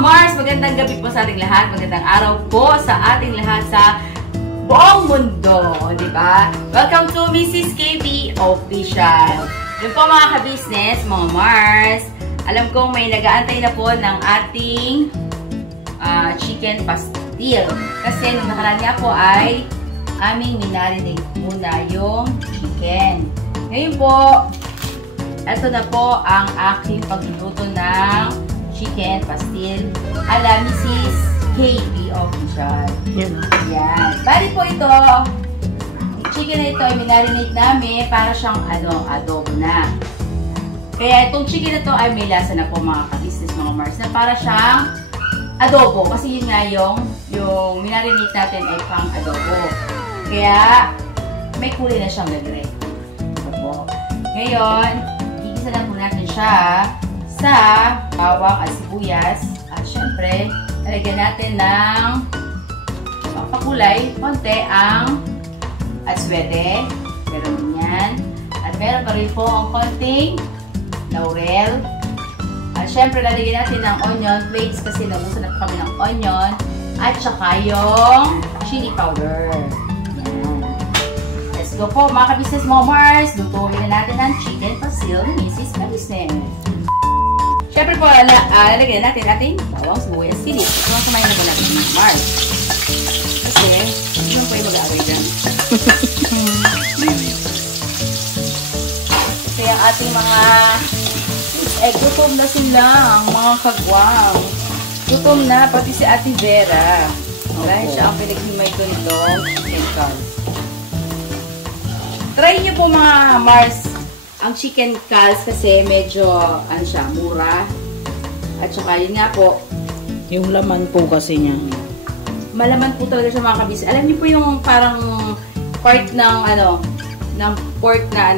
Mars, magandang gabi po sa ating lahat. Magandang araw po sa ating lahat sa buong mundo, di ba? Welcome to Mrs. KB Official. Yun po mga ka-business, mga Mars. Alam kong may nag-aantay na po ng ating chicken pastil. Kasi nung nakaraan nga po ay aming minarinate muna yung chicken. Ngayon po, ito na po ang aking pagluluto ng chicken pastil ala Mrs. KB Official. Yan. Bali po ito, yung chicken na ito ay minarinate namin para siyang adobo na. Kaya itong chicken na ito ay may lasa na po mga ka-business, mga Mars, na para siyang adobo. Kasi yun nga yung minarinate natin ay pang adobo. Kaya may kulay na siyang lagre. Ito po. Ngayon, igisa na po natin siya sa bawang at sibuyas. At syempre, talagyan natin ng pakulay, konti ang atswete. Meron yan. At meron pa rin po ang konting laurel. At syempre, lalagyan natin ng onion flakes kasi nabusan na po kami ng onion. At saka yung chili powder. Yan. Let's go po mga ka-business, mga Mars. Lutuin na natin ang chicken pastil ni Mrs. Ka-business. Siyempre po, lalagyan natin ating bawang, sibuyas, sili. Ito ang kumain na ba natin ng Mars. Kasi, hindi po yung mag-aaway dyan. Kasi ang ating mga gutom na sila, ang mga kagwang. Gutom na, pati si Ate Vera. Dahil siya ang pinaghimay ko nitong chicken calls. Try nyo po mga Mars ang chicken calls kasi medyo siya, mura. At saka yun nga po, yung laman po kasi niya. malaman po talaga siya mga kabis. Alam niyo po yung parang part ng ng pork na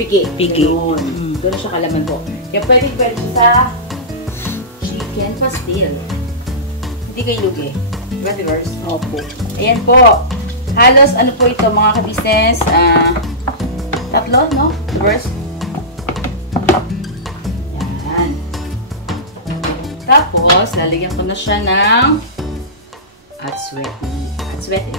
pigi. Doon siya kalaman po. Kaya pwede sa chicken pastil. Hindi kayo lugi. Diba, viewers? Opo. Ayan po. Halos po ito mga ka-business. Tatlo, no? Viewers? Yan. Tapos, lalagyan ko na siya ng atswete.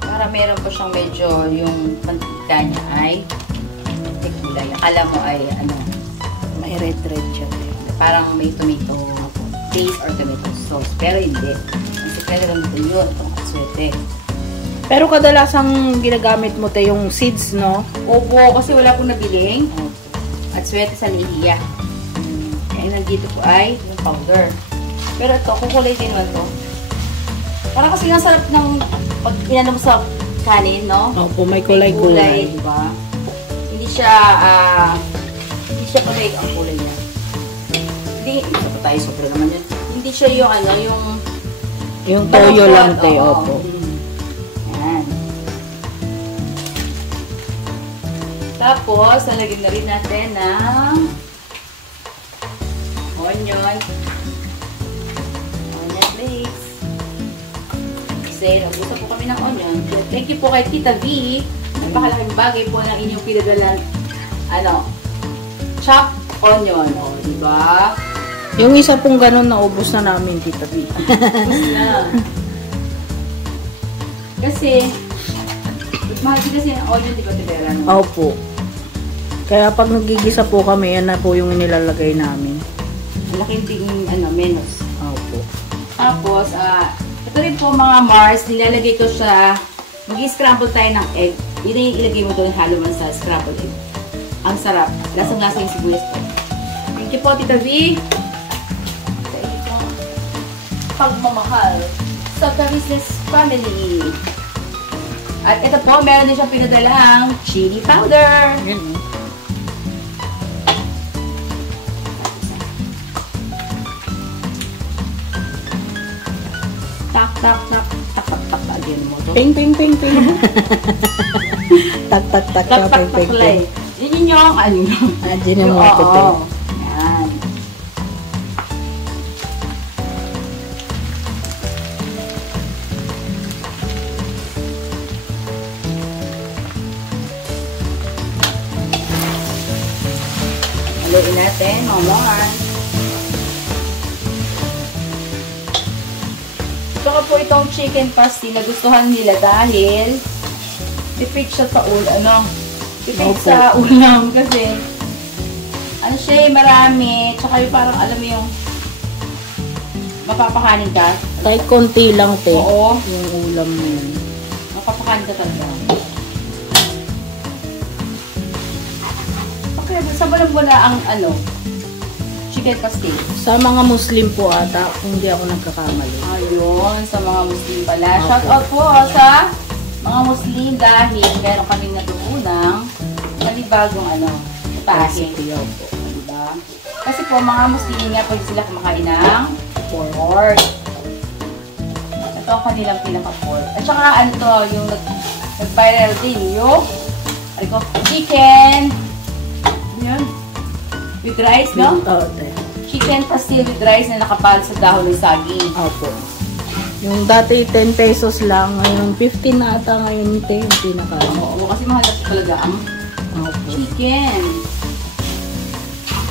Para meron po siyang medyo yung mantika niya ay kulay. Akala mo ay May red siya. parang may tomato paste or tomato sauce. Pero hindi. Kasi pwede lang ito yun. Itong atswete. Pero kadalasang ginagamit mo tayo yung seeds, no? Opo, kasi wala pong nabiling. Atswete sa lihiya. Kaya nandito po ay yung powder. Pero ito, kukulay din naman ito. Parang kasi ang sarap ng pag inano mo sa kanin, no? Opo, may kulay-kulay. Diba? Hindi siya kulay ang kulay niya. Hindi, ito tayo sobra naman yun. Hindi siya yung yung toyo lang tayo, opo. Yan. Tapos, nalagyan na rin natin ng onion flakes. Kasi, nagusa po kami ng onion. Thank you po kay Tita V. Napakalaking bagay po ng inyong pinadalan chopped onion. O, diba? Yung isa pong ganun na ubos na namin, Tita B. Ubos na. Kasi, mahal kasi ang onion, diba, Tibera? No? Opo. Kaya pag nagigisa po kami, yan na po yung nilalagay namin. Malaking ding menus. Opo. Tapos, ito rin po mga Mars, nilalagay ko siya, mag-scramble tayo ng egg. Yun yung ilagay mo doon, halo man sa scrambled egg. Ang sarap. Lasang-lasa yung sibuyas po. Thank you po, Tita V. Sa inyong pagmamahal sa business family. At ito po, meron din siyang pinadalang chili powder. Tak, tak, tak. Tak, tak, tak. Lagyan mo to. Ping. Tak, ping. Yun yung Diyan yung mga puti. Yan. natin, mamahal. Saka po itong chicken pasty na gustuhan nila dahil tipid siya sa tipid sa ulam kasi ano siya, marami, tsaka yung parang alam mo yung mapapakanin ka. Kahit konti lang, te. Oo. Yung ulam mo yun. Mapapakanin ka talaga. Okay, saan ba lang wala ang chicken pasty? Sa mga Muslim po ata, hindi ako nagkakamali. Ayun, sa mga Muslim pala. Shout out po sa mga Muslim dahil meron kami natutunang panibagong putahe. Diba? Kasi po, mga Muslim nga po sila kumakain ng pork. Ito ang kanilang pinaka-pork. At saka yung nag-viral din yung chicken. Yan. With rice, no? Oo, te. Chicken pastil with rice na nakapal sa dahon ng saging. Opo. Yung dati 10 pesos lang, ngayon 15 na ata ngayon, te. Yung pinaka. Oo, kasi mahal na talaga ang chicken.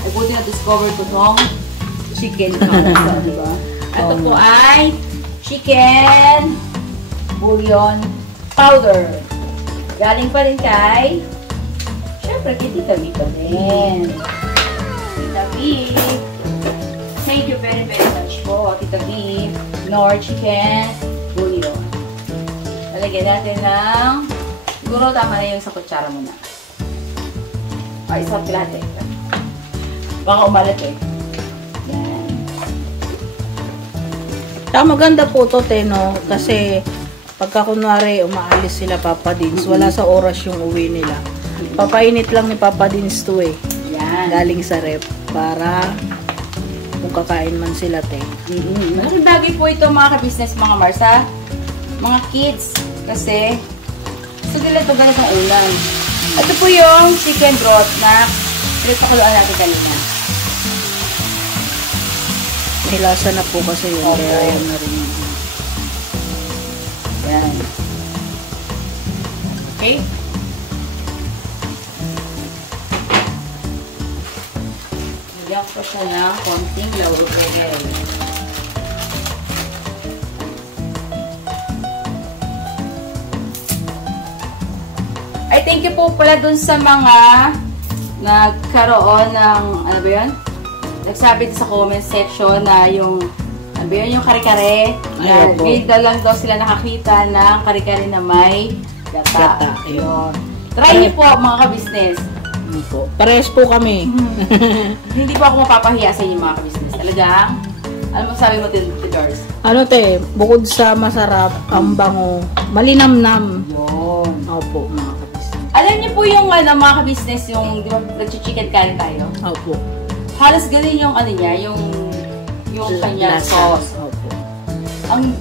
Ay, buti na-discover ko itong chicken na, diba? Ito po ay chicken bouillon powder. Galing pa rin kay, syempre, kay Tita B pa rin. Tita B, thank you very, very much po, Tita B. Nor chicken bouillon. Lalagyan natin ng, siguro tama na yung sa kutsara muna. Ay, isang lahat eh. Baka umalat eh. Yan. Saka maganda po to, te, no? Kasi pagka kunwari umaalis sila Papa Dins, wala sa oras yung uwi nila. Papainit lang ni Papa Dins to eh. Yan. Galing sa rep para kung kakain man sila, te. Malaking bagay po ito mga ka-business, mga Marsa. Mga kids. Kasi gusto nila ito ganit ang ulam. Ito po yung chicken broth na pinagpakuluan natin kanina. May lasa na po kasi yun. Okay. Kaya ayaw na rin. Yan. Okay? Lagyan ko siya ng konting laurel. Ay, thank you po pala dun sa mga nagkaroon ng, ano ba yun? Nagsabi sa comment section na yung, ano ba yun, yung kare-kare. Ngayon lang daw sila nakakita ng kare-kare na may gata. Yun. Try niyo po mga ka-business. Parehas po kami. Hindi po ako mapapahiya sa inyo mga ka-business. Talagang, ano mo sabi mo, Tidors? Ano, te, bukod sa masarap, ang bango, malinamnam. Yun. Opo, mga ka-business. Alam niyo po yung mga ka-business, yung, di ba, nag-chicken curry tayo? Opo. Halos ganun yung ano niya, yung kanyang sauce. Opo. Ang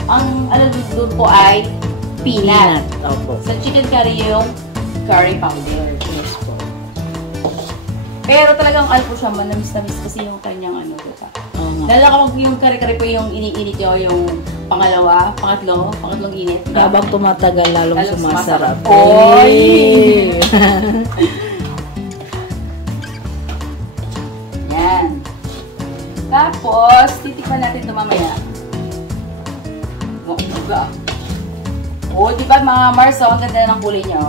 ano doon po ay peanut. Opo. Sa chicken curry yung curry powder. Yes po. Pero talagang ano po siya, manamis-namis kasi yung kanyang ano, diba? Lalo yung curry-curry po yung iniinit nyo, yung pangatlong init. Habang tumatagal, lalong sumasarap. Oy! Yan. Tapos, titikman natin ito mamaya. Oh, di ba mga Marso, ang ganda ng kulay niyo.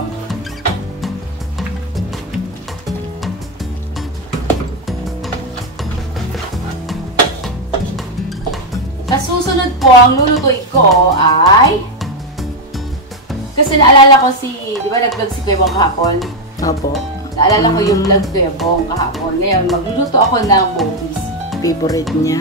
Sa susunod po, ang lulutuin ko ay kasi naalala ko di ba nag-vlog si Kuya Bong kahapon? Opo. Naalala ko yung vlog Kuya Bong kahapon. Ngayon, magluluto ako ng bobis. Favorite niya.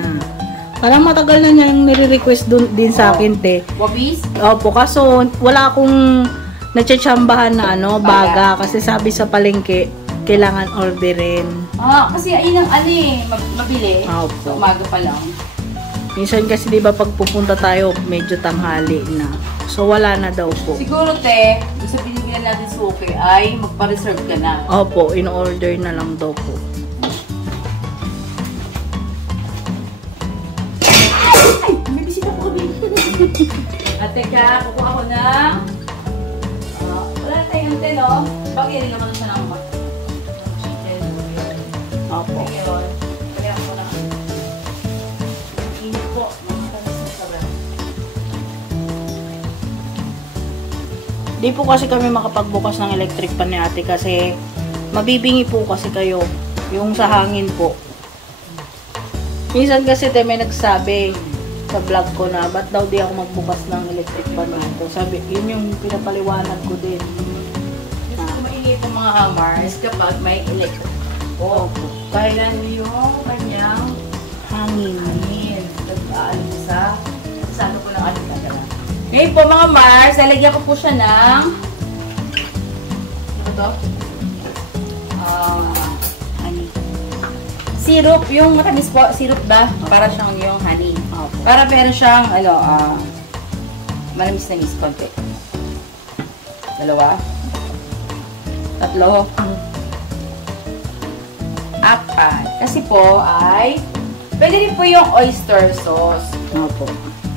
Parang matagal na niya yung nire-request din sa akin, te. Bobis? Opo, kaso wala akong nachatsambahan na baga. Kasi sabi sa palengke, kailangan orderin. Kasi ayun ang mabili. Opo. Sa umaga pa lang. Minsan kasi di ba pag pupunta tayo, medyo tanghali na. So wala na daw po. Siguro, te, sa binigyan natin suki ay magpa-reserve ka na. Opo, in-order na lang daw po. Ay! May bisita po kami. At teka, kukuha ko ng wala tayong te, no? Bagay rin naman siya ng chicken. Opo. Ngayon, init po. Matamis na sarap. Di po kasi kami makapagbukas ng electric pan ni ate kasi mabibingi po kasi kayo. Yung sa hangin po. Minsan kasi may nagsabi sa vlog ko na ba't daw di ako magbukas ng electric pan nito. Sabi, yun yung pinapaliwanag ko din. Maingay po mga kamars kapag may electric po. Kailan yung kanyang Hangin. hangin. Nag-aalis sa ano po ng ating kagala. Ngayon po mga Mars, lalagyan ko po siya ng ano to? Honey. Syrup. Yung matamis po, syrup ba? Para siyang yung honey. Para meron siyang manamis-namis konti. 2. 3. 4. Kasi po ay pwede rin po yung oyster sauce. Opo.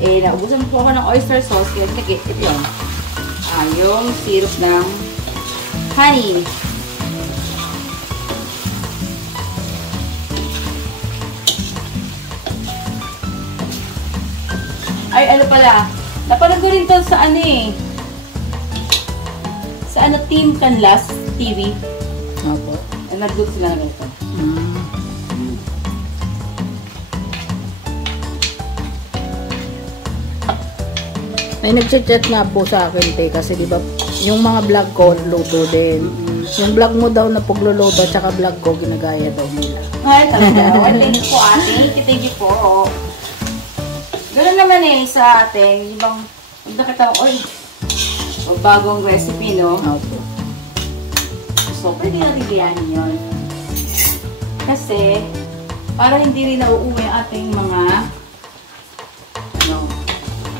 Naubusan po ako ng oyster sauce. Kaya ito yun. Yung syrup ng honey. Ay, ano pala. Napanood ko rin to sa ano eh. Sa ano, Team Canlas TV. Opo. Nag-good sila na ganito. May nagchat-chat nga po sa akin, te, kasi di ba yung mga vlog ko, luto din. Yung vlog mo daw na pagluluto at saka vlog ko, ginagaya daw nila. Ay, talaga. Well, thank you po, ate. Thank you po. Ganoon naman eh sa ating ibang nakita mo, oy, bagong recipe, no? Opo. So, pwede natin gayahin yun. Kasi, para hindi rin nauuwi ang ating mga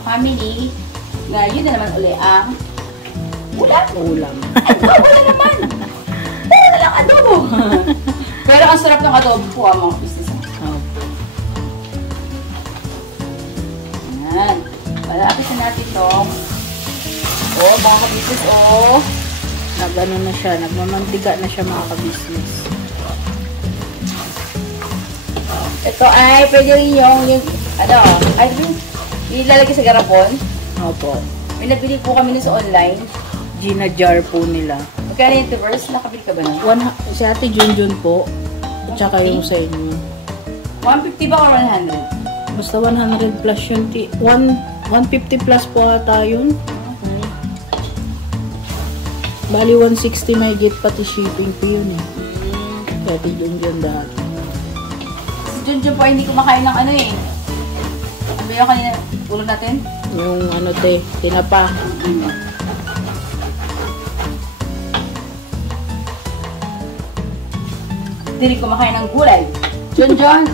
family, na yun na naman uli ang ulam. Ulam. Wala naman! Puro na lang adobo! Pero ang sarap ng adobo po ang mga business. Ayan. Malapit na natin itong mga ka-business, Nag-ano na siya, nagmamantiga na siya mga ka-business. Ito ay pwede rin ilalagay sa garapon. Opo. May nabili po kami sa online. Gina jar po nila. Magkano yung diverse? Nakabili ka ba na? Si Ate Junjun po. At saka yung sa inyo. 150 ba or 100? Basta 100 plus yun. 150 plus po ata yun. Okay. Bali 160 may get pati shipping fee yun eh. Si Ate Junjun dati. Si Junjun po hindi kumakain ng ano eh. Ano yung kanina ulo natin? Yung ano te, tinapa. Hindi rin kumakain ng gulay. Junjun!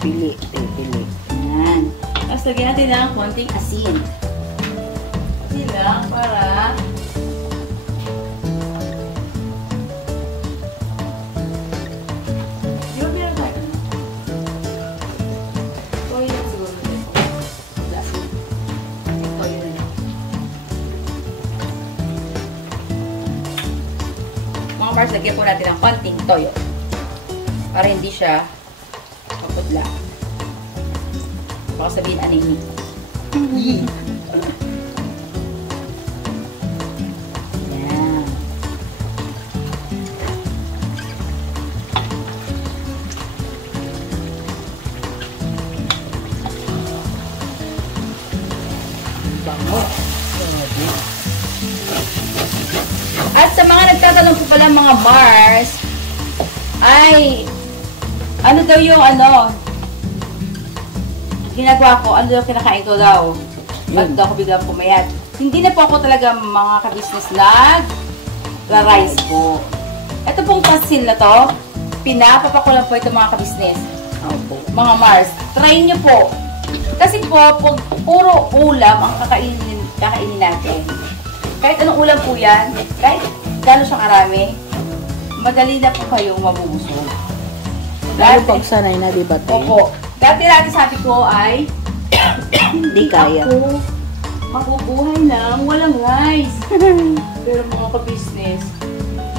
Pili. Ayan. Tapos lagyan natin ng konting asin. Asin lang para di ba meron tayo? Toyo lang siguro natin. Asin. Toyo na lang. Mga Mars, lagyan po natin ng konting toyo. Para hindi siya maputla. Baka sabihin anemic. Yan. Bango. At sa mga nagtatanong po pala mga Mars, ay ano daw yung ginagawa ko, ano daw kinakain ko daw. Ba't daw ako biglang pumayat? Hindi na po ako talaga mga ka-business nag-rice po. Ito pong pasil na to, pinapapa ko lang po ito mga ka-business. Mga Mars, try nyo po. Kasi po, pag puro ulam ang kakainin natin. Kahit anong ulam po yan, kahit gano'n siya karami, madali na po kayong mabubusog. Lalo pag sanay na, di ba? Opo. Dati sabi ko ay Hindi kaya. ako mabubuhay lang walang rice. Pero mga ka-business,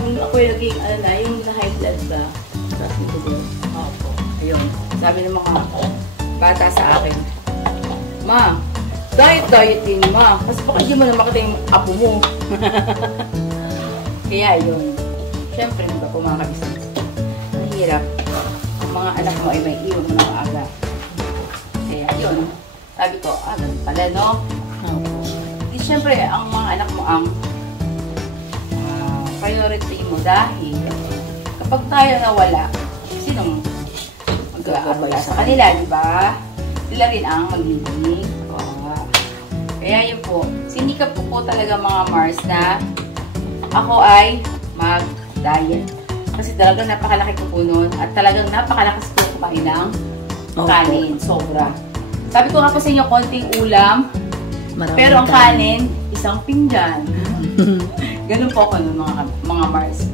yung ako yung naging yung na-high blood ba? Tapos nito doon. Opo. Ayun. Sabi ng mga bata sa akin, Ma, diet din, Ma. Kasi baka hindi mo na makita yung apo mo. Kaya yun. Siyempre, di ba po mga kabisnes? Mahirap. Ang mga anak mo ay may iwan mo na maaga. Kaya yun. Sabi ko, ganun pala, no? Di siyempre, ang mga anak mo ang priority mo dahil kapag tayo nawala, sinong mag-aabay sa kanila, di ba? Sila rin ang magiging. Kaya yun po, sinikap po talaga mga Mars na ako ay mag-diet. Kasi talagang napakalaki ko po nun at talagang napakalakas ko kumain ng kanin. Sobra. Sabi ko nga po sa inyo, konting ulam, pero ang kanin, isang pinggan. Ganun po ako nun, mga Mars.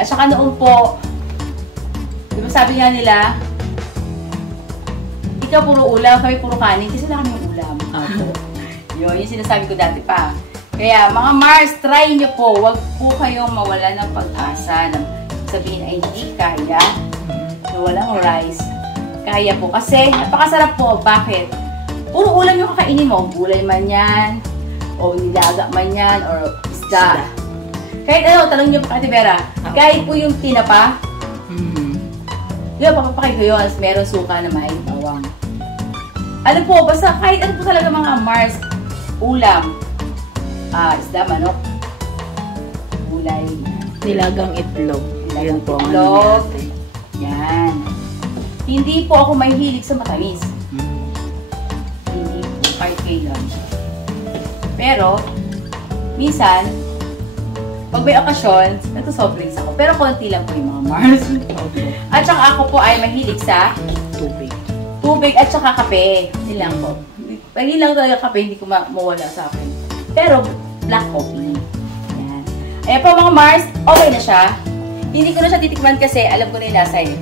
At saka noon po, di ba sabi nga nila, ikaw puro ulam, kami puro kanin, kasi wala kami ulam. Yun, yung sinasabi ko dati pa. Kaya mga Mars, try nyo po. Huwag po kayong mawala ng pag-asa. Sabihin ay hindi kaya na walang rice. Kaya po. Kasi napakasarap po. Bakit? Puro ulam yung kakainin mo. Gulay man yan, o nilaga man yan, or isda. Kahit ano, talong nyo po, Ate Vera. Kahit po yung tinapa, yun, papapakay ko yun. Meron suka na may bawang. Ano po, basta kahit ano po talaga mga Mars, ulam, isda, manok, gulay, nilagang itlog. Yan po ang itlog. Yan. Hindi po ako mahilig sa matamis. Hindi po, kahit kailan. Pero, minsan, pag may okasyon, nagsosoft drinks ako. Pero konti lang po yung mga Mars. At saka ako po ay mahilig sa tubig at saka kape. Hindi lang po. Hindi lang talaga kape, hindi ko mawala sa akin. Pero, black coffee. Ayan. Ayan po mga Mars, okay na siya. Hindi ko na siya titikman kasi alam ko na yung lasa eh.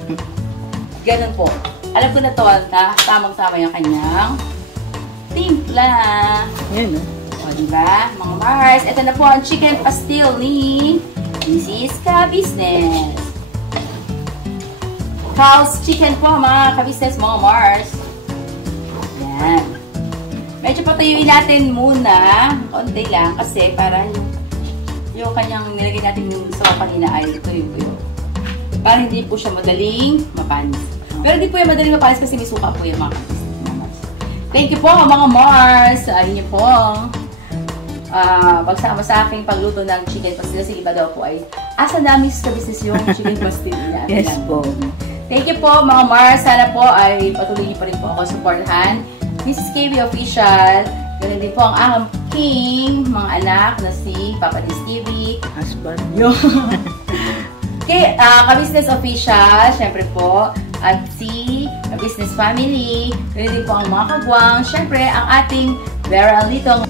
Ganun po. Alam ko na to na tamang-tama yung kanyang timpla. Yan, no? O, diba? Mga Mars, ito na po ang chicken pastil ni Mrs. Ka-Business. House chicken po mga ka-business, mga Mars. Yan. Medyo patayuin natin muna. Konti lang kasi para yung kanyang nilagay natin yung sawa kanina ay tuyo-tuyo. Para hindi po siya madaling mapanis. Pero hindi po yung madaling mapanis kasi may suka po yung mga ka-business. Thank you po mga Mars. Ayun niyo po. Pagsama sa aking pagluto ng chicken pastil. Sige ba daw po ay asa namin sa business yung chicken pastil niya. Yes po. Thank you po mga Mars. Sana po ay patuloy niyo pa rin po ako supportahan. Mrs. KB Official. Ganun din po ang aking mga anak na si Papa Liz TV. Husband. Okay, Ka-Business Official. Siyempre po. At si Business Family. Ganun din po ang mga kagwang. Siyempre, ang ating Vera Litong